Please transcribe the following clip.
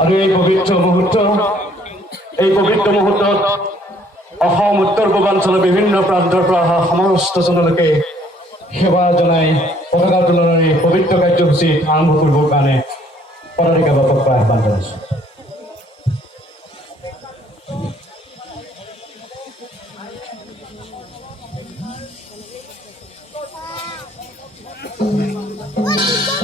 আৰু এই পবিত্ৰ মুহূৰ্তত অসম উত্তৰ পূৰ্বাঞ্চলৰ বিভিন্ন প্ৰান্তৰ পৰা অহা সমস্তজনলৈকে সেৱা জনাই পতাকা উত্তোলনৰ এই পবিত্ৰ কাৰ্যসূচী আৰম্ভ কৰিবৰ কাৰণে পদাধিকাৰক আহ্বান জনাইছোঁ। What?